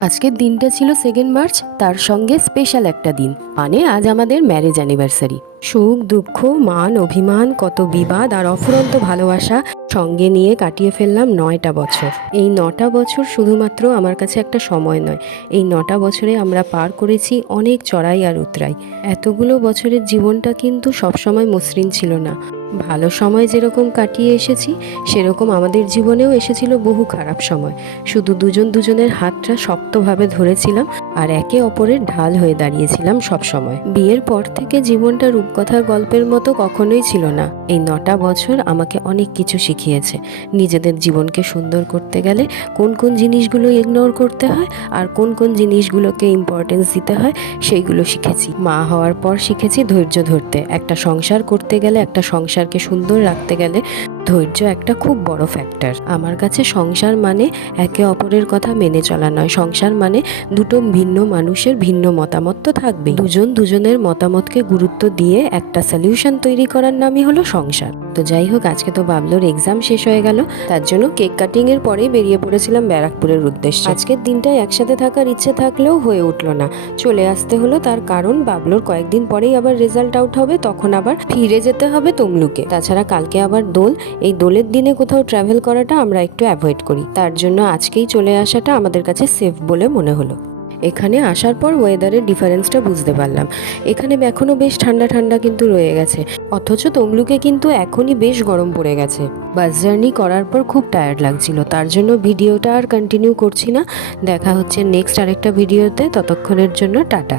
আজকের দিনটা ছিল 2 মার্চ, তার সঙ্গে স্পেশাল একটা দিন, মানে আজ আমাদের ম্যারেজ অ্যানিভার্সারি। সুখ দুঃখ, মান অভিমান, কত বিবাদ আর অফুরন্ত ভালোবাসা সঙ্গে নিয়ে কাটিয়ে ফেললাম 9টা বছর। এই 9টা বছর শুধুমাত্র আমার কাছে একটা সময় নয়, এই 9টা বছরে আমরা পার করেছি অনেক চড়াই আর উতরাই। এতগুলো বছরের জীবনটা কিন্তু সবসময় মসৃণ ছিল না। ভালো সময় যেরকম কাটিয়ে এসেছি, সেরকম আমাদের জীবনেও এসেছিল বহু খারাপ সময়। শুধু দুজনের হাতটা শক্তভাবে ধরেছিলাম আর একে অপরের ঢাল হয়ে দাঁড়িয়েছিলাম সব সময়। বিয়ের পর থেকে জীবনটা রূপকথার গল্পের মতো কখনোই ছিল না। এই 9টা বছর আমাকে অনেক কিছু শিখিয়েছে। নিজেদের জীবনকে সুন্দর করতে গেলে কোন কোন জিনিসগুলো ইগনোর করতে হয় আর কোন কোন জিনিসগুলোকে ইম্পর্টেন্স দিতে হয় সেইগুলো শিখেছি। মা হওয়ার পর শিখেছি ধৈর্য ধরতে। একটা সংসার করতে গেলে, একটা সংসারকে সুন্দর রাখতে গেলে ধৈর্য একটা খুব বড় ফ্যাক্টর। আমার কাছে সংসার মানে একে অপরের কথা মেনে চলা নয়। সংসার মানে দুটো ভিন্ন মানুষের ভিন্ন মতামত তো থাকবেই। দুজনের মতামতকে গুরুত্ব দিয়ে একটা সলিউশন তৈরি করার নামই হলো সংসার। তো যাই হোক, আজকে তো বাবলোর এক্সাম শেষ হয়ে গেল, তার জন্য কেক কাটিং এর পরেই বেরিয়ে পড়েছিলাম ব্যারাকপুরের উদ্দেশ্যে। আজকের দিনটায় একসাথে থাকার ইচ্ছে থাকলেও হয়ে উঠলো না, চলে আসতে হলো। তার কারণ বাবলোর কয়েকদিন পরেই আবার রেজাল্ট আউট হবে, তখন আবার ফিরে যেতে হবে তমলুকে। তাছাড়া কালকে আবার দোল, এই দোলের দিনে কোথাও ট্রাভেল করাটা আমরা একটু অ্যাভয়েড করি। তার জন্য আজকেই চলে আসাটা আমাদের কাছে সেফ বলে মনে হলো। এখানে আসার পর ওয়েদারের ডিফারেন্সটা বুঝতে পারলাম। এখানে এখনও বেশ ঠান্ডা ঠান্ডা কিন্তু রয়ে গেছে, অথচ তমলুকে কিন্তু এখনই বেশ গরম পড়ে গেছে। বাস জার্নি করার পর খুব টায়ার্ড লাগছিল, তার জন্য ভিডিওটা আর কন্টিনিউ করছি না। দেখা হচ্ছে নেক্সট আরেকটা ভিডিওতে, ততক্ষণের জন্য টাটা।